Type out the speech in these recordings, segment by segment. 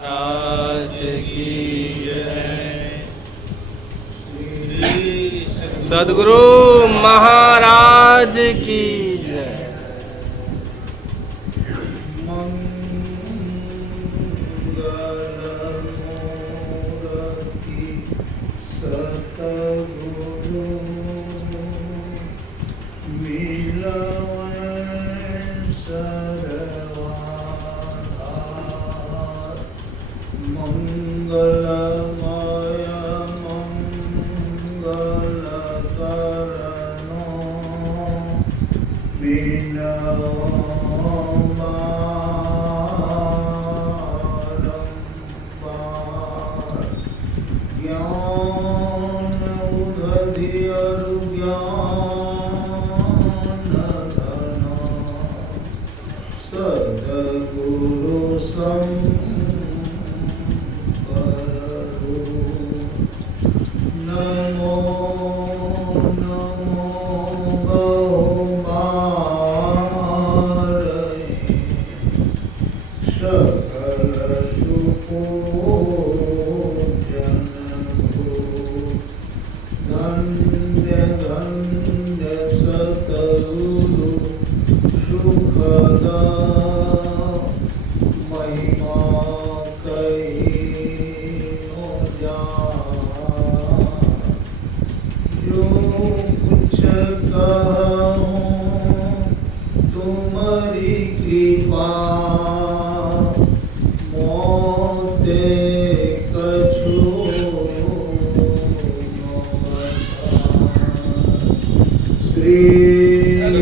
महाराज की जय। सद्गुरु महाराज की जय।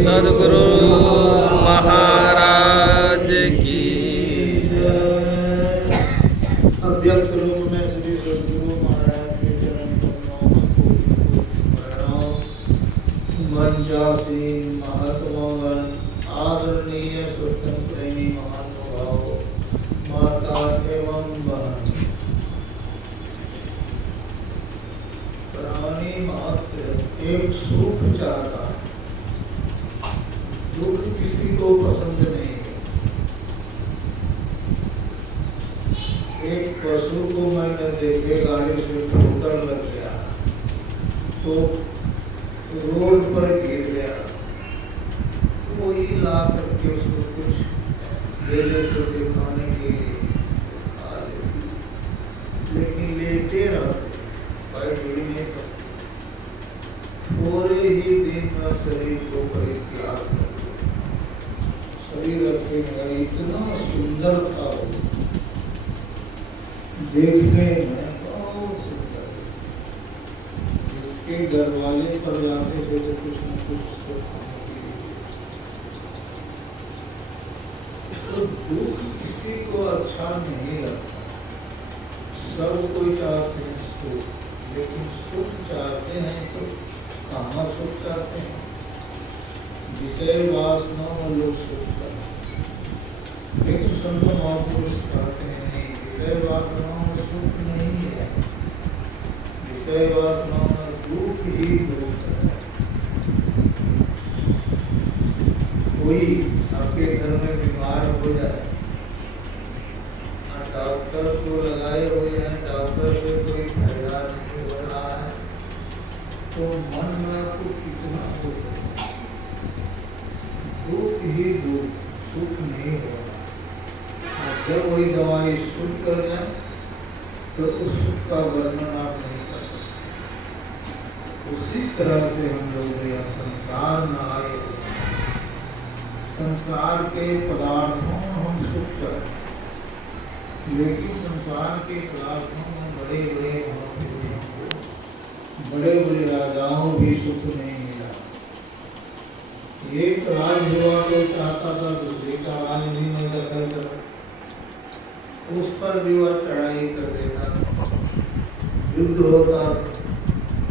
सद्गुरु महाराज की जय। अव्यक्त रूप में श्री सद्गुरु महाराज के चरण कमलों को प्रणाम। मंचासी महात्मागण, आदरणीय सत्संग प्रेमी महानुभाव, माता एवं बहन, प्राणी मात्र एक सुख चाहता है, दुख किसी को पसंद नहीं है। एक पशु को मैंने देखे गाड़ी से ठोकर लग गया तो रोड पर गिर गया, कोई ला करके उसको कुछ दे दे तो दिखाने के लिए खा लेती, लेकिन लेटे रहते, बैठ भी नहीं करते। पूरे ही दिन में शरीर को परित्याग कर दिया। शरीर रखे गए, इतना सुंदर था वो, देखने में बहुत सुंदर। जिसके दरवाजे पर जाते थे तो कुछ न कुछ उसको खाने के लिए। तो दुख किसी को अच्छा नहीं लगता, सब कोई चाहते हैं सुख, लेकिन सुख चाहते हैं तो कहाँ सुख चाहते हैं? विषय वासना में लोग सुख करते हैं, लेकिन संत महापुरुष कहते हैं नहीं, विषय वासना में सुख नहीं है, विषय वासना में दुख ही दुख है। कोई आपके घर में बीमार हो जाए, डॉक्टर को लगाए हुए हैं, डॉक्टर से कोई फायदा नहीं हो रहा है, तो मन में आपको कितना दुख है, दुख ही दुख, सुख नहीं हो रहा। और जब वही दवाई सुख कर जाए तो उस सुख का वर्णन आप नहीं कर सकते। उसी तरह से हम लोग यह संसार में आए, संसार के पदार्थों में हम सुख करते, लेकिन संसार के पदार्थों में बड़े बड़े महापुरुषों को, बड़े बड़े राजाओं भी सुख नहीं मिला। एक राज हुआ तो चाहता था दूसरे का राज भी नहीं दखल कर, उस पर भी वह चढ़ाई कर देता था, युद्ध होता था,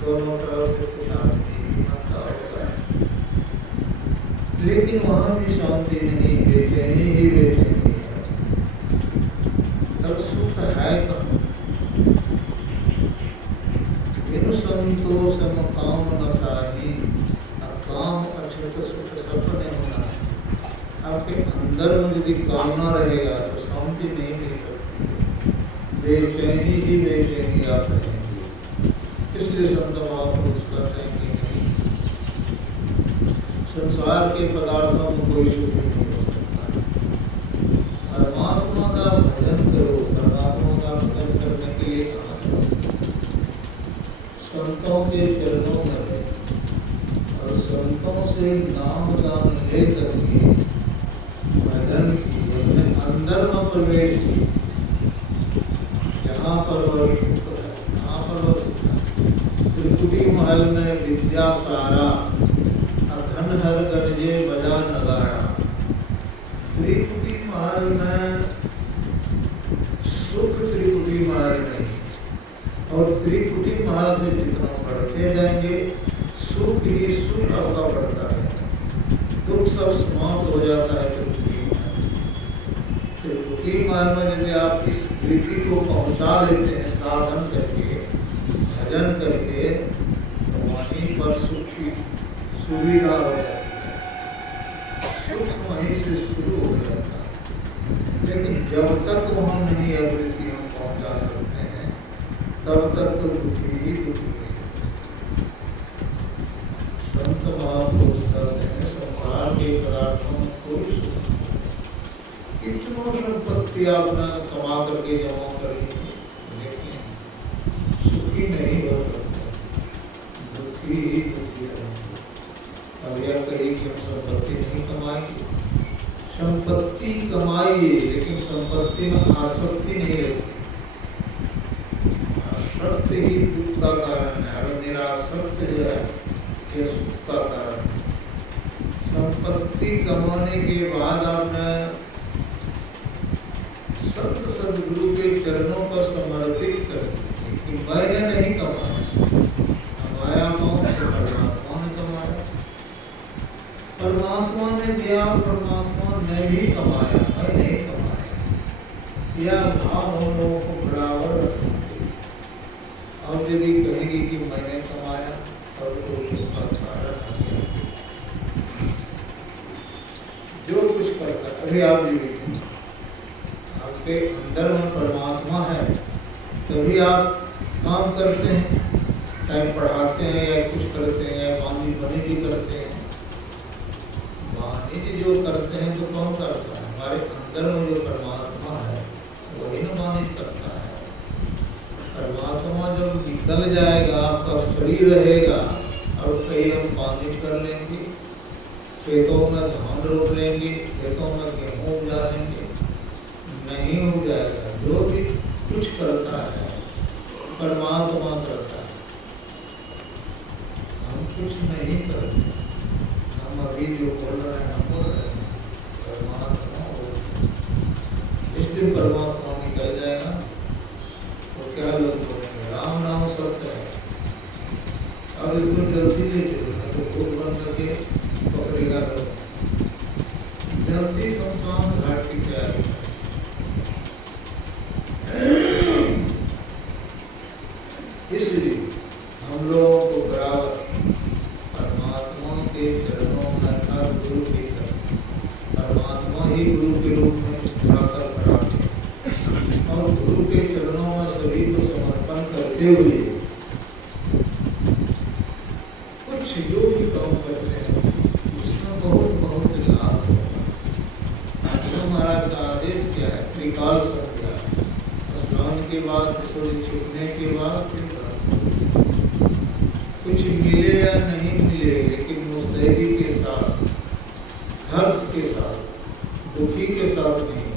दोनों तरफ से कुछ आदमी मरता होगा, लेकिन वहां भी शांति नहीं, बेचैनी ही बेचैनी है। तब सुख है कहाँ? बिनु संतोष काम न साही, काम अक्षत सुख सपने होना है। आपके अंदर में यदि कामना रहेगा तो शांति नहीं मिल सकती। बेचैनी ही बेचैनी आप रहेंगे। इसलिए संत महापुरुष कहते हैं कि नहीं, संसार के पदार्थों में कोई सुख नहीं हो सकता। परमात्मा का भजन करो। परमात्मा का भजन करने के लिए कहाँ जाओ? संतों के चरणों में रहे और संतों से नाम दान लेकर के भजन की, अपने अंदर में प्रवेश की। जहाँ पर वह सुख है, जहाँ पर वह सुख है। त्रिकुटी महल में विद्या सारा, धन हर गरजे बजा नगाड़ा। त्रिकुटी महल में सुख, त्रिकुटी महल में, और त्रिकुटी महल से जितना बढ़ते जाएंगे सुख ही सुख आपका बढ़ता है। दुख सब समाप्त हो जाता है त्रिकुटी महल में। यदि आप इस प्रीति को पहुंचा लेते हैं साधन करके, भजन करके, तो वहीं पर सुख की सुविधा हो जाती है। सुख वहीं से शुरू हो जाता है। लेकिन जब तक वहाँ नहीं अवृत्ति हम पहुंचा सकते हैं, तब तक तो दुखी ही दुखी है। संत महापुरुष कहते हैं संसार के पदार्थों में कोई सुख नहीं। कितनों संपत्ति आपने कमा करके जमा कर ली, लेकिन सुखी नहीं हो सकते, दुखी ही दुखी रहेंगे। अब यह कही कि हम संपत्ति नहीं कमाएंगे। संपत्ति कमाइए, लेकिन संपत्ति में आसक्ति नहीं रहती। आसक्त ही दुख का कारण है, और निरासक्त जो है ये सुख का कारण है। संपत्ति कमाने के बाद आपने संत सदगुरु के चरणों पर समर्पित कर दिया कि मैंने नहीं कमाया, कमाया कौन? परमात्मा ने कमाया। परमात्मा ने दिया, परमात्मा ने भी कमाया, मैं नहीं कमाया। यह भाव हम लोगों को बराबर रखना चाहिए। अब यदि कहेंगे कि मैंने कमाया, तब तो उसका कारण आ गया। जो कुछ करता, अभी आप भी देखें, आपके अंदर में परमात्मा है, तभी आप काम करते हैं, चाहे पढ़ाते हैं या कुछ करते हैं या वाणिज्य करते हैं। वाणिज्य जो करते हैं तो कौन करता है? हमारे अंदर में जो परमात्मा है वही न वाणिज्य करता है। परमात्मा जब निकल जाएगा, आपका शरीर रहेगा, और कहीं हम वाणिज्य कर लेंगे, खेतों में धान रोप लेंगे, खेतों में गेहूँ उगा लेंगे, नहीं हो जाएगा। जो भी कुछ करता है परमात्मा करता है, हम कुछ नहीं करते। हम अभी जो बोल रहे हैं, हम बोल रहे हैं, परमात्मा हो। इस दिन परमात्मा निकल जाएगा तो क्या लोग बोलेंगे? राम नाम सत्य है। अब इसको जल्दी ले चलो, मैं तो भूख बंद करके पकड़ेगा तो जल्दी शमशान घाट की तैयारी। इसलिए हम लोगों को बराबर परमात्मा के चरणों में, अर्थात गुरु के चरण, परमात्मा ही गुरु के रूप में धरातल पर आते हैं, और गुरु के चरणों में सभी को समर्पण करते हुए कुछ जो भी काम करते हैं उसमें बहुत बहुत लाभ होता है। महाराज का आदेश क्या है? त्रिकाल संध्या, स्नान के बाद, सूर्य छिपने के बाद फिर कुछ मिले या नहीं मिले, लेकिन मुस्तैदी के साथ, हर्ष के साथ, दुखी के साथ नहीं,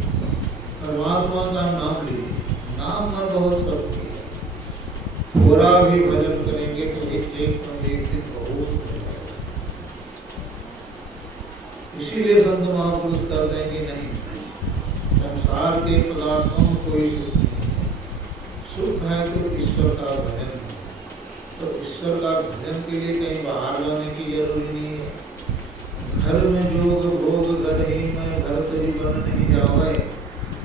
परमात्मा का नाम लीजिए। नाम में बहुत शक्ति है। थोड़ा भी भजन करेंगे तो एक दिन बहुत हो जाएगा। इसीलिए संत महापुरुष कहते हैं कि नहीं, संसार के पदार्थों में कोई सुख नहीं है। सुख है तो ईश्वर का भजन। तो ईश्वर का भजन के लिए कहीं बाहर जाने की जरूरी नहीं है। घर में जोग भोग घर ही में, घर तेरी बन नहीं जावे,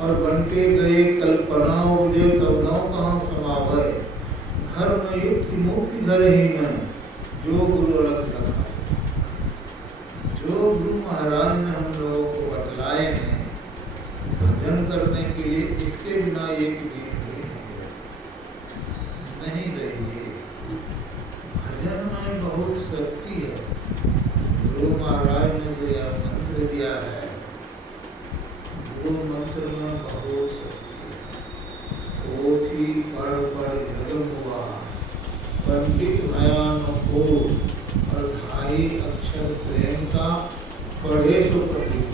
और बन के गए कल्पना उपजे तब न कहाँ समावे। घर में युक्ति मुक्ति घर ही में, जो गुरु अलग रखा। जो गुरु महाराज ने हम लोगों को बतलाए हैं भजन करने के लिए, इसके बिना एक दिन नहीं है। पढ़ पढ़ जग हुआ, पंडित भयान को और ढाई अक्षर प्रेम का पढ़े सो पंडित।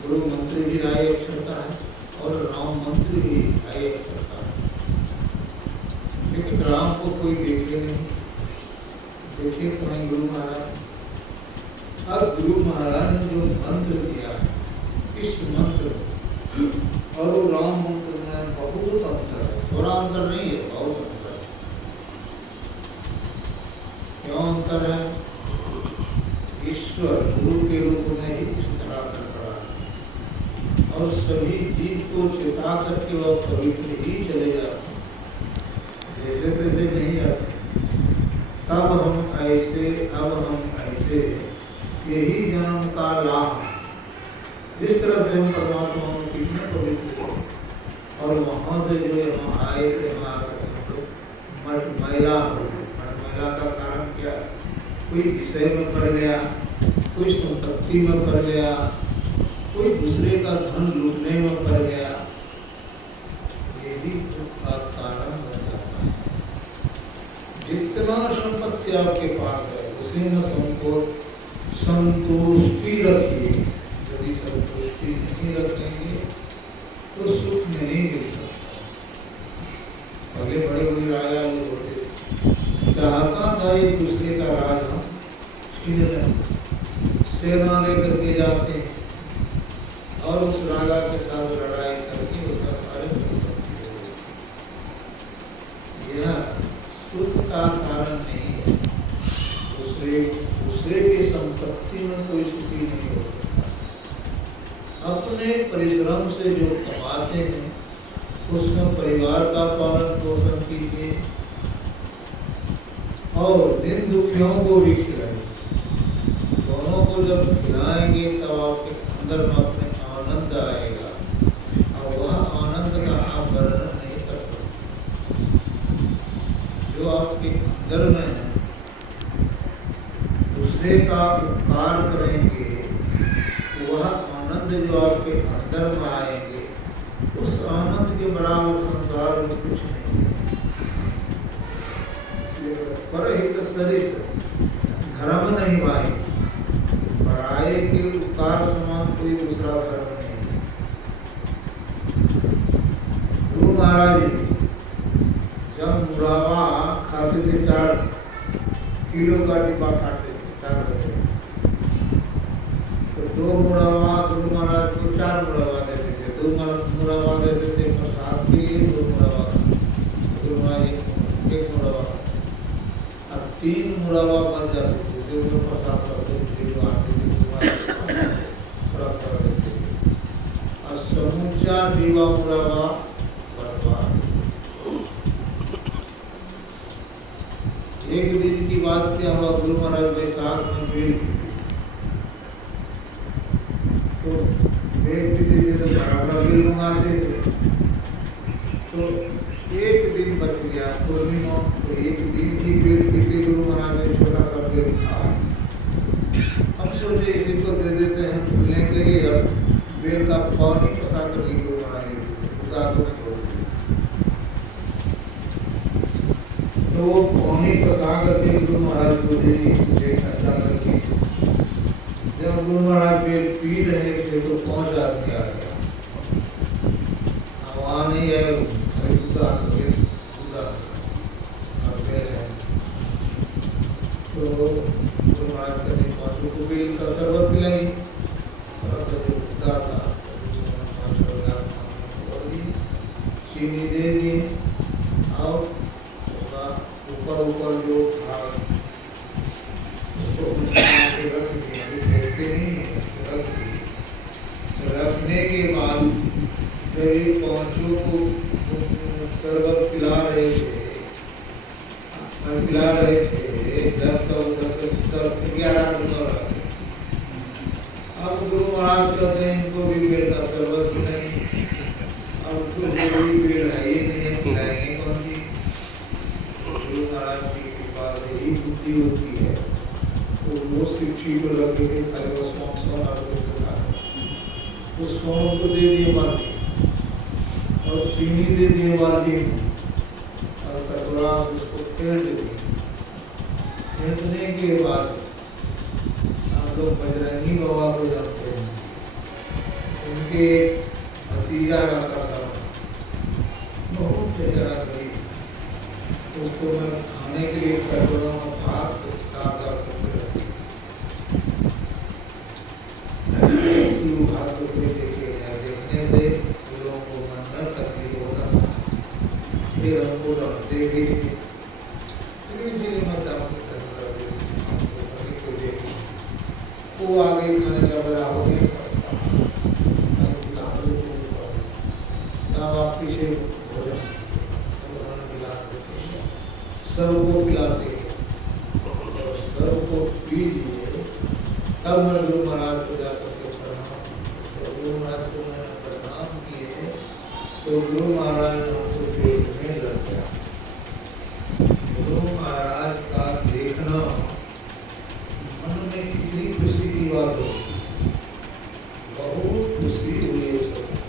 गुरु मंत्र भी ढाई अक्षर का है और राम मंत्र भी ढाई अक्षर का है, लेकिन राम को कोई देखे नहीं। देखिए तो हैं गुरु महाराज। अब गुरु महाराज ने जो मंत्र दिया है, इस मंत्र और वो राम मंत्र में बहुत अंतर है। थोड़ा अंतर नहीं है, बहुत अंतर है। क्यों अंतर है? ईश्वर गुरु के रूप में ही इस तरह कर पड़ा है और सभी जीव को चेता करके वह पवित्र ही चले जाते हैं, जैसे तैसे नहीं जाते। अब हम ऐसे यही जन्म का लाभ, जिस तरह से हम परमात्मा में कितने पवित्र थे और वहाँ से जो यहाँ आए थे, वहाँ मटमैला हो गए। मटमैला का कारण क्या है? कोई विषय में पड़ गया, कोई संपत्ति में पड़ गया, कोई दूसरे का धन लूटने में पड़ गया, यही दुख का कारण बन जाता है। जितना संपत्ति आपके पास है उसी में संतुष्टि रखिए। यदि संतुष्टि नहीं रखेंगे तो सुख नहीं मिल सकता। पहले बड़े बड़े राजा लोग होते थे, चाहता था एक दूसरे का राज हम छीन लें, सेना लेकर के जाते हैं और उस राजा के साथ लड़ाई करके उसका सारे संपत्ति ले लेते। यह सुख का कारण नहीं है। दूसरे के संपत्ति में कोई सुखी नहीं हो सकता। अपने परिश्रम से जो कमाते हैं उसमें परिवार का पालन पोषण कीजिए और दिन दुखियों को भी खिलाइए। दोनों को जब खिलाएंगे तब आपके अंदर में अपने आनंद आएगा और वह आनंद का आप वर्णन नहीं कर सकते। जो आपके अंदर में है, दूसरे का उपकार करेंगे, वह आनंद जो आपके अंदर में आएंगे, उस आनंद के बराबर संसार में कुछ नहीं है। इसलिए परहित सरिस धर्म नहीं भाई, पराये के उपकार समान कोई दूसरा धर्म नहीं है। गुरु महाराज जब मुराबा खाते थे, 4 किलो का डिब्बा खाते थे, 4 बजे, तो 2 मुराबा गुरु महाराज को 4 मुराबा देते थे। 2 मुराबा देते थे प्रसाद के लिए, 2 मुराबा गुरु महाराज 1 मुराबा, अब 3 मुराबा बन जाते थे। जो प्रसाद सब जो आते थे थोड़ा थोड़ा देते थे और समूचा डिब्बा मुराबा बर्बाद। एक दिन की बात क्या हुआ, गुरु महाराज बैसाख में बेल पीते, तो बेल पीते थे तो बड़ा बेल मंगाते थे। तो एक दिन बच गया पूर्णिमा, तो एक दिन ही बेल पीते गुरु महाराज ने, छोटा सा बेल था। हम सोचे इसी को दे देते हैं फूलने के लिए, और बेल का पानी पसा कर गुरु महाराज ने तो वो पानी पसा करके गुरु महाराज को दे दी, इकट्ठा करके। जब गुरु महाराज बेल पी रहे थे तो 5 आदमी आ गया। अब वहाँ नहीं है, तो गुरु महाराज कहते 5 को बेल का शरबत पिलाई, चीनी दे दी और ऊपर जो था उसको रख दिया, फेंकते नहीं, रख दिया। रखने के बाद जब ये 5 को शरबत पिला रहे थे, जब तक 11 आदमी और आ गए। अब गुरु महाराज कहते हैं इनको भी बेल का शरबत पिलाई, अब तो कोई बेल है ही नहीं, खिलाएंगे कौन सी? गुरु महाराज की कृपा से ही बुद्धि होती है, तो वो शिक्षी को लगे थे खाली वो सोन और कुछ था, तो सोन को दे दिए बाकी और चीनी दे दिए बाल्टी में और कटोरा से उसको फेंट दिए। फेंटने के बाद आप लोग बजरंगी बाबा को जानते हैं, उनके भतीजा रहता था, बहुत बेचारा गरीब, उसको मैं खाने के लिए कटोरा में भात डालता भात को कोई देखने से लोगों को मन तकलीफ होता था, फिर हमको डरते भी थे, लेकिन इसीलिए मैं दाम वो आगे खाने का बड़ा हो गया। आप पीछे भोजन सबको पिलाते और सबको पी लिए। तब मैं गुरु महाराज को जाकर के प्रणाम, तो गुरु महाराज को मैंने प्रणाम किए तो गुरु महाराज ने हमको देखने लग गया। गुरु महाराज का देखना मन में कितनी खुशी की बात हो, बहुत खुशी हुई उस समय।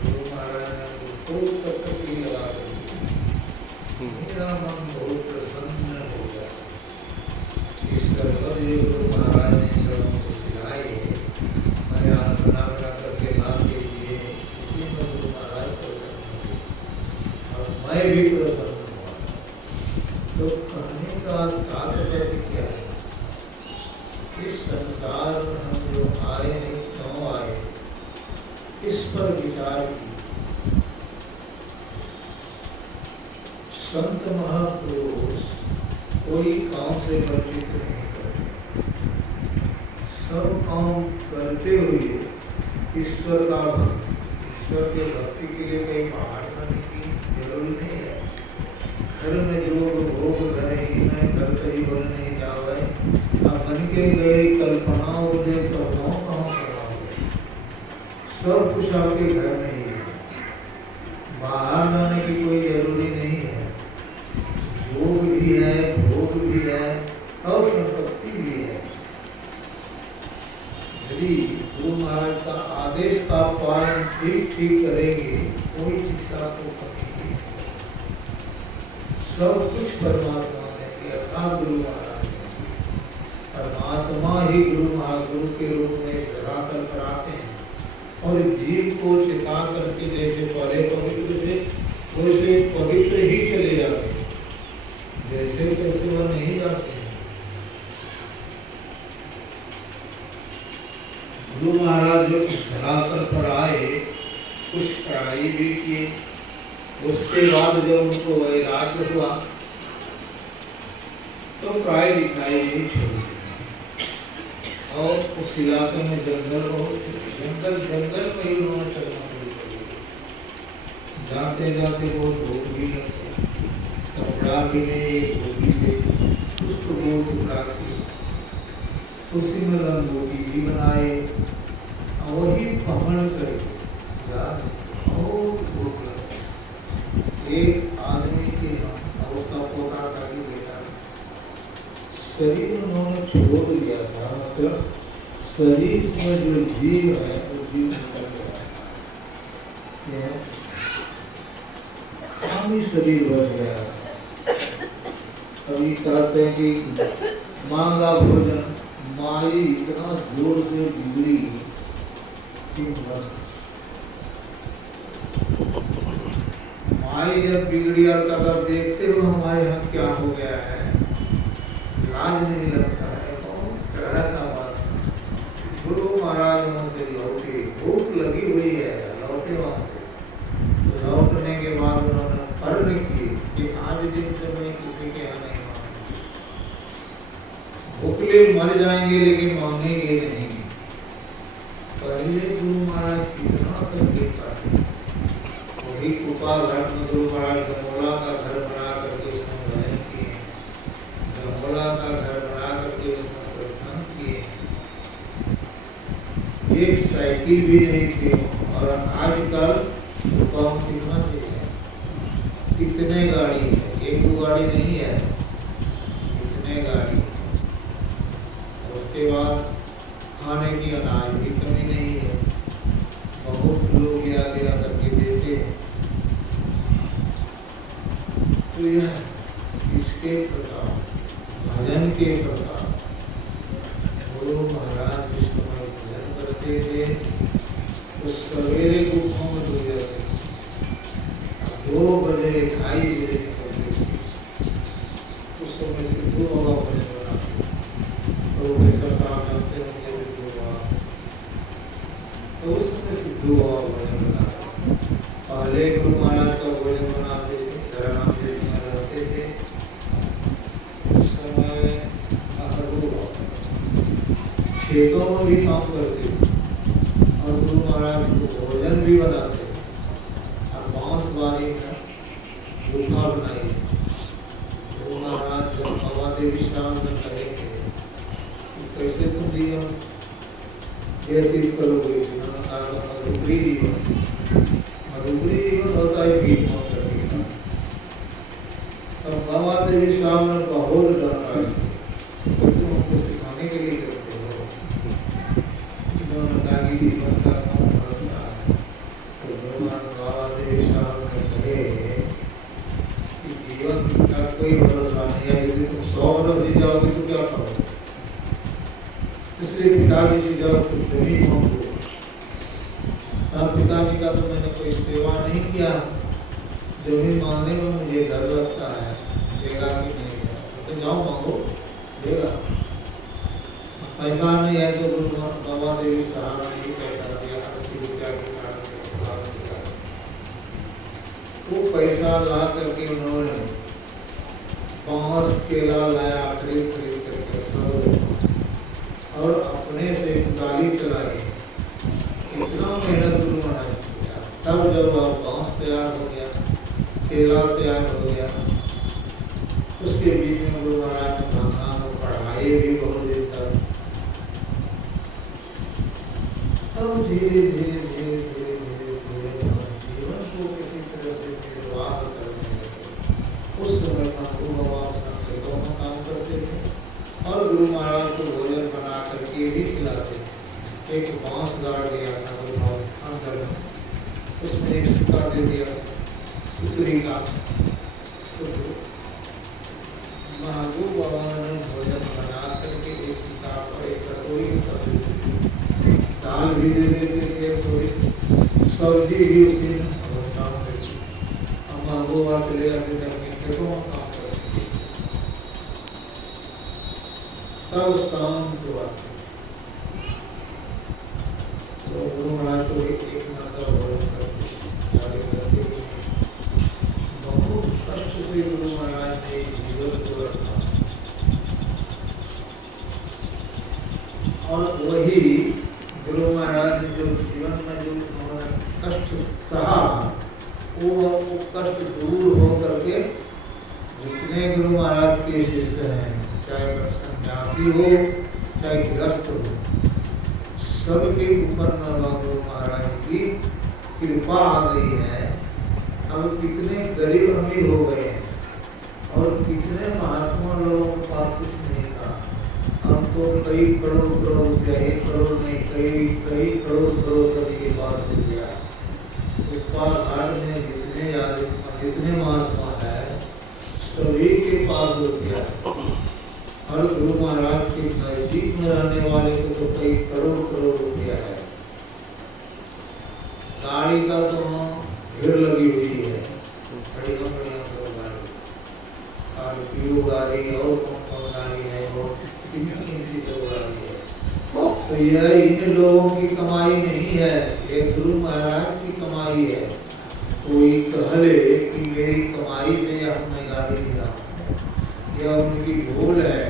गुरु महाराज ने हमको तक लगा कर मेरा मन बहुत प्रसन्न हो गया। इस शरबत जो गुरु महाराज ने जब हमको खिलाई, मैं आज बना करके ला के दिए, इसी में गुरु महाराज प्रसन्न हुए और मैं भी प्रसन्न हुआ। तो कहने का तात्पर्य क्या है? इस संसार में हम जो आए हैं, क्यों आए, इस पर विचार की। संत महापुरुष कोई काम से वर्जित नहीं करते, सब काम करते हुए ईश्वर का भक्ति, ईश्वर के भक्ति के लिए कहीं बाहर जाने की जरूरी नहीं है। घर में जो भोग घर ही में घर से ही बोल नहीं जावे, अब बन के गए कल्पना बोले तो कहाँ कराओगे, सब कुछ आपके घर में ही है, बाहर जाने की कोई जरूरी नहीं है। भोग भी है, भोग भी है और संपत्ति भी है। यदि गुरु महाराज का आदेश का पालन ठीक करेंगे, कोई चीज का आपको कमी नहीं है। सब कुछ परमात्मा ने किया था, गुरु महाराज ने। परमात्मा ही गुरु के रूप में धरातल पर आते हैं और जीव को चिता करके जैसे पहले पवित्र थे वैसे पवित्र ही चले जाते हैं, जैसे तैसे वह नहीं जाते हैं। गुरु महाराज जो धरातल पर आए, कुछ पढ़ाई भी की, उसके बाद जब उनको वैराग्य हुआ तो पढ़ाई लिखाई भी छोड़ी और उस इलाके में जंगल बहुत थे, जंगल में ही उन्होंने चलना शुरू कर दिया। जाते जाते बहुत भूख भी लगती, कपड़ा भी नहीं, एक धोती थे, उसको दो टुकड़ा की, उसी में रंगोली भी बनाए, वही पकड़ करके बहुत भूख लगती। एक आदमी के यहाँ उसका पोता का भी बेटा, शरीर उन्होंने छोड़ दिया था, मतलब शरीर में जो जीव है वो जीव निकल गया, खाली शरीर बच गया। कभी कहते हैं कि मांगा भोजन, माई इतना जोर से बिगड़ी कि माई जब बिगड़ी और कदर देखते हो हमारे यहाँ क्या हो गया है, लाज नहीं लगता है, बहुत तरह का बात। गुरु महाराज वहाँ से लौटे, भूख लगी हुई है, लौटे वहाँ से। लौटने के बाद उन्होंने फर्ज किए कि आज दिन से मैं किसी के यहाँ नहीं मांगूंगी। भूखले मर जाएंगे लेकिन मांगेंगे नहीं। पहले गुरु महाराज कितना तकलीफ पाते, वही कुपा घाट में गुरु महाराज गमोला का घर बना करके उसमें भजन किए, गमोला का घर बना करके उसमें सत्संग किए। एक साइकिल भी नहीं थी और आजकल कम कितना है, कितने गाड़ी है, एक दो गाड़ी नहीं है, कितने गाड़ी है। उसके बाद खाने की अनाज की कमी नहीं है, बहुत लोग आगे आकर के इसलिए इसके प्रकार भजन के प्रकार गुरु महाराज जिस समय भजन करते थे तो सवेरे गुफा में हो जाते, 2 बजे 2:30 बजे निकलते थे। उस समय से 2 हवा भजन बनाते, तो वैसा साहब जानते होंगे तो उस समय से 2 हवा भजन बनाते। पहले गुरु महाराज का भोजन बनाते थे, धराम जिस समय रहते थे उस समय खेतों में भी काम करते थे और गुरु महाराज को भोजन भी बनाते थे। और बांस बारी में गुफा बनाई। गुरु महाराज जब बाबा देवी शाम में कहेंगे तो कैसे तुम जीवन व्यतीत करोगे, जिन्होंने कहा मधुपुरी जीवन। मधुपुरी जीवन होता है भीख मांग करने का। तब बाबा देवी साहब ने बहुत डरा तो तुम हमको सिखाने के लिए करते हो। इन्होंने कहा कि जीवन का कौन भरोसा है। तो भगवान बाबा देवी साहब ने कहे कि जीवन का कोई भरोसा नहीं है, यदि तुम 100 वर्ष जी जाओगे तो क्या करोगे। इसलिए पिताजी से जाओ तुम जमीन मांगो। पिताजी का तो मैंने कोई सेवा नहीं किया, जमीन मांगने में मुझे डर लगता है, देगा कि नहीं देगा। तो जाओ मांगो, देगा। पैसा नहीं है तो गुरु बाबा देवी साहब ने ही पैसा दिया, 80 रुपया के साथ। वो पैसा ला करके उन्होंने बांस केला लाया, खरीद करके सब, और अपने से कुदाली चलाई। इतना मेहनत गुरु महाराज किया। तब जब बांस तैयार हो गया, केला तैयार हो गया, उसके बीच में गुरु महाराज ने भगवान को पढ़ाई भी बहुत दिन तक। तब धीरे धीरे जीवन को किसी तरह से निर्वाह करने लगे। उस समय गुरु बाबा अपना खेतों में काम करते थे और गुरु महाराज को भोजन बना करके भी खिलाते थे। एक बांस गाड़ दिया था गुरु महाराज अंदर में, उसमें एक सिक्का दे दिया सुतरी का। तो महागु बाबा ने भोजन बना करके एक सिक्का पर एक कटोरी दाल भी दे देते थे, थोड़ी सब्जी भी उसी में काम करती। अब महागु बाबा चले जाते थे अपने खेतों में काम करते। तब शाम को आते तो गुरु महाराज को एक नाता भोजन करते बहुत कष्ट से गुरु महाराज ने जीवन को रखा। और वही गुरु महाराज ने जो जीवन में जो उन्होंने कष्ट सहा, वो कष्ट दूर हो करके जितने गुरु महाराज के शिष्य हैं, चाहे सन्यासी हो चाहे गृहस्थ हो, सबके ऊपर गुरु महाराज की कृपा आ गई है। अब कितने गरीब अमीर हो गए हैं और कितने महात्मा लोगों के पास कुछ नहीं था। अब तो कई करोड़ रुपया, 1 करोड़ नहीं, कई करोड़ सभी के पास हो गया। कृपा घाट में जितने महात्मा है सभी के पास हो गया। और गुरु महाराज के नजदीक में रहने वाले को तो कई करोड़ रुपया है। गाड़ी का तो भीड़ लगी हुई है, बढ़िया गाड़ी, स्कॉर्पियो गाड़ी और कौन गाड़ी है, वो कितनी सब गाड़ी है। तो यह इन लोगों की कमाई नहीं है, ये गुरु महाराज की कमाई है। कोई कहले कि मेरी कमाई से हमने गाड़ी दिया, यह उनकी भूल है।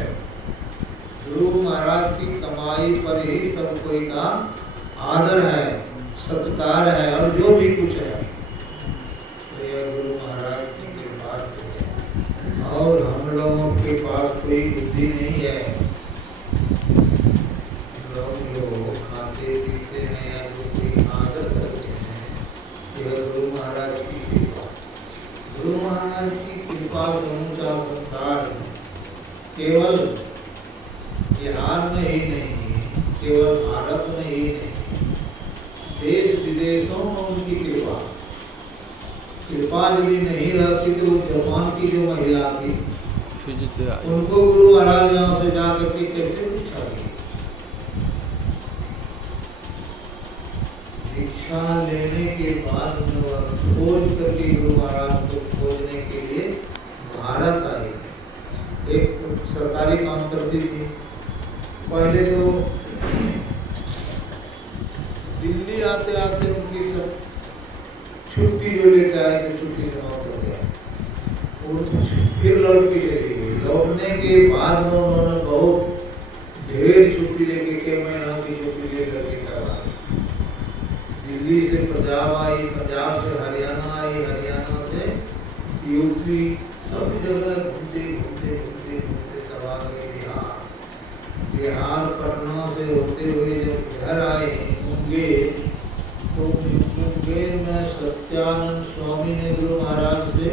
गुरु महाराज की कमाई पर ही सब कोई का आदर है, सत्कार है और जो भी कुछ है तो यह गुरु महाराज की कृपा से है। और हम लोगों के पास कोई बुद्धि नहीं है। लोग खाते पीते हैं या जो कोई आदर करते हैं, यह गुरु महाराज की कृपा। गुरु महाराज की कृपा समूचा संसार केवल बिहार में ही नहीं, केवल भारत में ही नहीं, देश विदेशों में उनकी कृपा। कृपा यदि नहीं रहती तो जापान की जो महिला थी फिजित उनको गुरु महाराज यहाँ से जा करके कैसे दीक्षा दी? दीक्षा लेने के बाद में वह खोज करके गुरु महाराज को खोजने के लिए भारत आई। एक सरकारी काम करती थी। पहले तो दिल्ली आते आते उनकी सब छुट्टी जो लेकर आए थे, छुट्टी समाप्त हो गया। फिर लौट के चली गई। लौटने के बाद में उन्होंने बहुत ढेर छुट्टी लेके के महीना की छुट्टी लेकर के तब आई। दिल्ली से पंजाब आई, पंजाब से हरियाणा आई, हरियाणा से यूपी, सब जगह घूमते घूमते घूमते घूमते तब आ गए बिहार। बिहार पटना से होते हुए जब घर आए मुंगेर, तो मुंगेर में सत्यानंद स्वामी ने गुरु महाराज से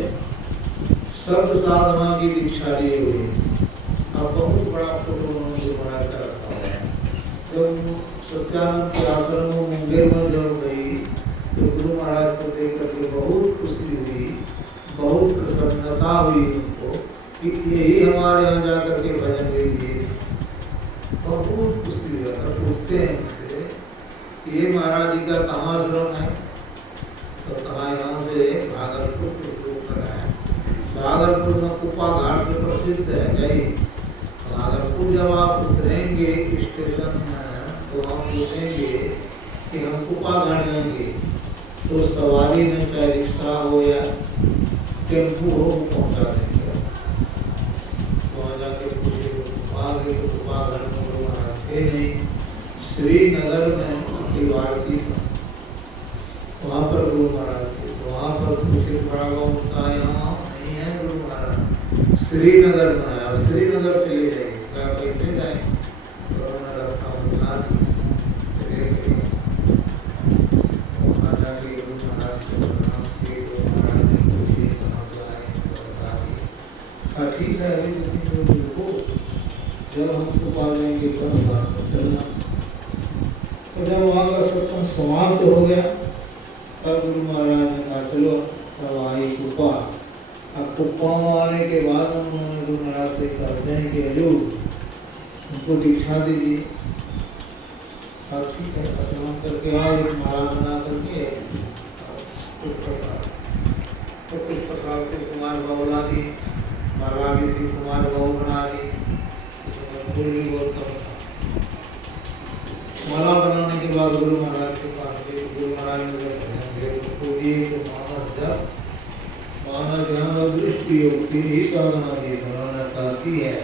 शब्द साधना की दीक्षा ली हुई। अब बहुत बड़ा फोटो उन्होंने बना कर रखा है। जब सत्यानंद के आश्रम में मुंगेर में जब गई तो गुरु महाराज को देख करके बहुत खुशी हुई, बहुत प्रसन्नता हुई उनको कि यही हमारे यहाँ जाकर के भजन लीजिए। बहुत खुशी हुआ। तब पूछते हैं उनसे कि ये महाराज जी का कहाँ आश्रम है? तो कहा यहाँ से भागलपुर के ऊपर है। भागलपुर में कुप्पा घाट से प्रसिद्ध है। गई भागलपुर जब आप उतरेंगे स्टेशन में तो हम पूछेंगे कि हम कुप्पा घाट जाएंगे, तो सवारी ने चाहे रिक्शा हो या टेम्पू हो पहुँचा देंगे। वहाँ जाके पूछे कुप्पा गए तो कुप्पा घाट में गुरु महाराज थे नहीं। श्रीनगर में अखिल भारती वहाँ पर गुरु महाराज थे। तो वहाँ पर पूछे बड़ा गाँव का यहाँ नहीं है गुरु महाराज, श्रीनगर में है। और श्रीनगर चले जाएंगे, क्या कैसे जाएंगे? तो उन्होंने रास्ता बता दिया। वहाँ जाके गुरु महाराज को प्रणाम किए। गुरु महाराज ने पूछे कहाँ से आए तो बता दिया। ठीक है, अभी जब हमको पा जाएंगे तो घाट पर चलना। तो जब वहाँ का सत्संग समाप्त हो गया तब गुरु महाराज ने कहा चलो तब आई कुप्पा। अब कुप्पा में आने के बाद उन्होंने गुरु महाराज से कहते हैं कि हजूर उनको दीक्षा दीजिए। अब ठीक है, स्नान करके आओ, एक माला बना करके कुछ प्रसाद से कुमार बाबुला दी, माला भी श्री कुमार बाबू बना दी। माला बनाने के बाद गुरु महाराज के पास गए। गुरु महाराज ने जब भजन दिए तो दिए तो मानस जब मानस ध्यान और दृष्टि योग तीन ही साधना दी। उन्होंने कहती है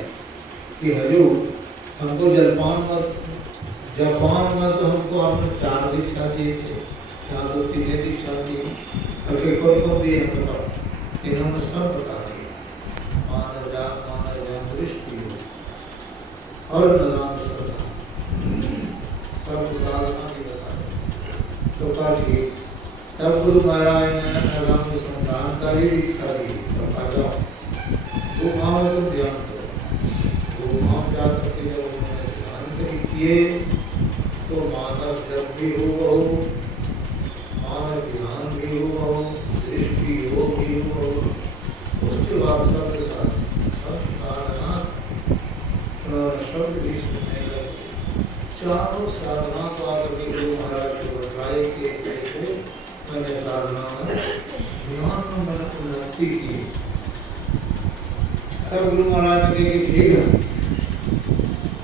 कि हजूर हमको जापान में तो हमको आपने 4 दीक्षा दिए थे, 4 तो 3 दीक्षा दी, अगर कौन दिए हैं बताओ। इन्होंने सब बता दिया, मानस ध्यान दृष्टि योग और नदान सब साधना की बता। तो कहा ठीक। तब गुरु महाराज ने नदान संधान का भी दीक्षा दी। तो कहा जाओ गुफा में तुम ध्यान करो। गुफा में जाकर के जब उन्होंने ध्यान किए तो मानस जब भी हो, मानस ध्यान भी हो, दृष्टि योग भी हो, उसके बाद सब साधना शब्द भी सुनने लगे। चारों साधना को आकर के गुरु महाराज को बताए कि कैसे मैंने साधना में ध्यान में मैंने उन्नति की। तब गुरु महाराज ने कहा कि ठीक है,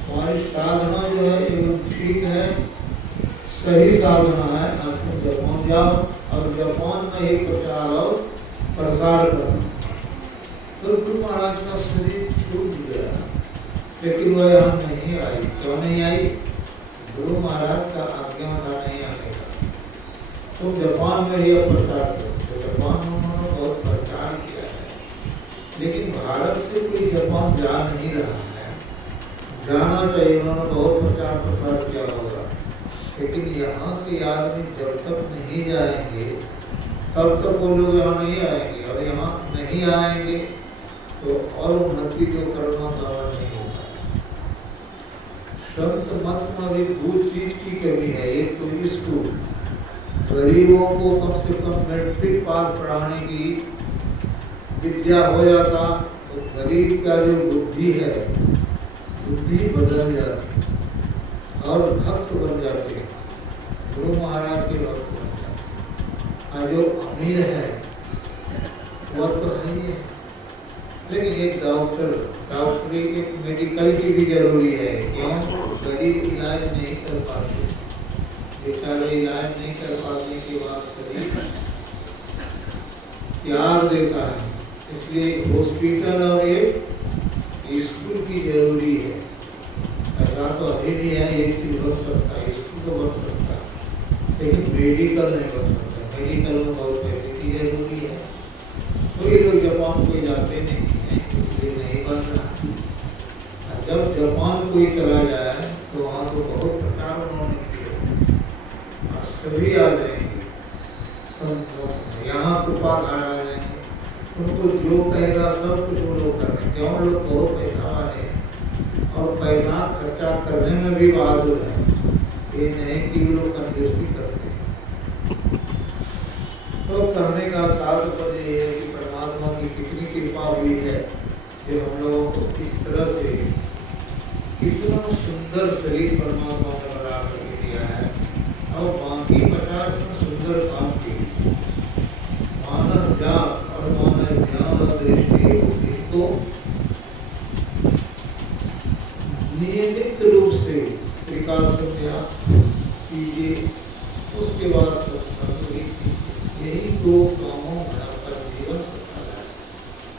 तुम्हारी साधना जो है एकदम ठीक है, सही साधना है। अब तुम जापान जाओ और जापान में ही प्रचार और प्रसार करो। तो गुरु महाराज का शरीर छूट गया, लेकिन वह यहाँ नहीं आई। क्यों नहीं आई? गुरु महाराज का आज्ञा था नहीं आने का। तुम जापान में ही प्रचार करो। तो जापान में उन्होंने बहुत प्रचार किया है, लेकिन भारत से कोई जापान जा नहीं रहा है। जाना चाहिए, उन्होंने बहुत प्रचार प्रसार किया होगा, लेकिन यहाँ के आदमी जब तक नहीं जाएंगे तब तक वो लोग यहाँ नहीं आएंगे, और यहाँ नहीं आएंगे तो और उन्नति जो करना संभव नहीं होगा। संत मत में भी 2 चीज की कमी है। एक तो स्कूल, गरीबों को कम से कम मैट्रिक पास पढ़ाने की विद्या हो जाता तो गरीब का जो बुद्धि है, बुद्धि बदल जाती और भक्त बन जाते, गुरु महाराज के भक्त बन जाते। और जो अमीर है वह तो है ही है, लेकिन एक डॉक्टरी एक मेडिकल की भी जरूरी है। क्यों? गरीब इलाज नहीं कर पाते, बेचारे इलाज नहीं कर पाने के बाद शरीर त्याग देता है। इसलिए हॉस्पिटल और एक स्कूल की जरूरी है। ऐसा तो अभी भी है, एक चीज बन सकता है, स्कूल तो बन सकता है, लेकिन मेडिकल नहीं बन सकता। मेडिकल में बहुत पैसे की जरूरी है, तो ये लोग जापान कोई जाते नहीं है, इसलिए नहीं बन रहा। जब जापान कोई चला जाए तो वहाँ तो बहुत प्रचार उन्होंने किया, सभी आ जाएंगे, यहाँ कृपाधार आ जाएंगे, उनको जो कहेगा सब कुछ वो लोग करेंगे। क्यों? लोग बहुत पैसा वाले हैं और पैसा खर्चा करने में भी बहादुर है, ये नहीं कि वो लोग कंजूसी करते हैं। तो करने का तात्पर्य ये है कि परमात्मा की कितनी कृपा हुई है कि हम लोगों को इस तरह से कितना सुंदर शरीर परमात्मा ने बना करके दिया है और बाकी 50 सुंदर काम किए। मानव जाप और मानव ज्ञान और दृष्टि इनको नियमित रूप से त्रिकाल संध्या कीजिए, उसके बाद सत्संग कीजिए। यही दो कामों में आपका जीवन सफल है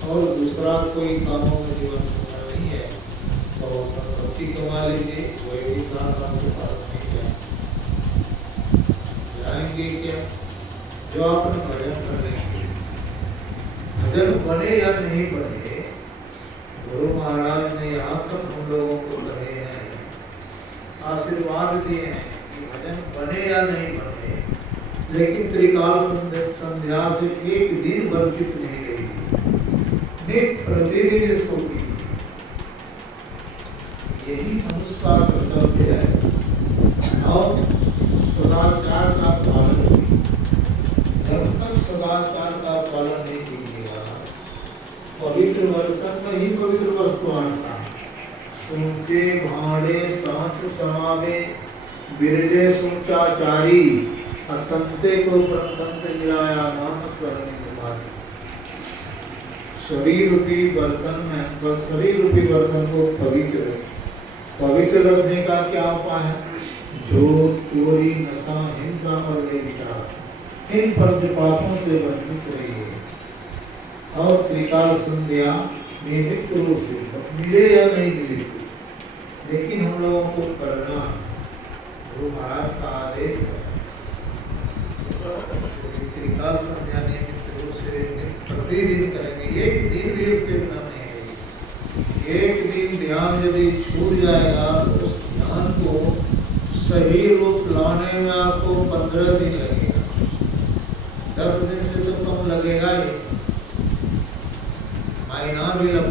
और दूसरा कोई कामों में जीवन सफल नहीं है। तो संपत्ति कमा लीजिए, कोई भी काम आपके पास नहीं जाएंगे क्या? जो आपने भजन करने के भजन बने या नहीं बने, गुरु महाराज ने यहाँ तक हम लोगों को कहे हैं, आशीर्वाद दिए हैं कि भजन बने या नहीं बने, लेकिन त्रिकाल संध्या से एक दिन वंचित नहीं रहेगी, नित्य प्रतिदिन इसको कीजिए। यही मनुष्य का कर्तव्य है। और सदाचार का पालन कीजिए। जब तक सदाचार का पालन नहीं कीजिएगा, पवित्र बर्तन में ही पवित्र वस्तु आना, ऊंचे भांडे सांच समावे बिरले सुचाचारी, अतंते को परतंत्र मिलाया नानक शरण तुम्हारी। शरीर रूपी बर्तन में, शरीर रूपी बर्तन को पवित्र रखने का क्या उपाय है? झूठ, चोरी, नशा, हिंसा और व्यभिचार, इन पंच पापों से बंधित रहिए। और त्रिकाल संध्या नियमित रूप से मिले या नहीं मिले, लेकिन हम लोगों को करना गुरु महाराज का आदेश है। त्रिकाल संध्या नियमित रूप से प्रतिदिन करेंगे, एक दिन भी उसके बिना नहीं रहेगी। एक दिन ध्यान यदि छूट जाएगा तो उस ध्यान को सही रूप लाने में आपको 15 दिन लगेगा, 10 दिन से तो कम लगेगा ही, महीना भी लग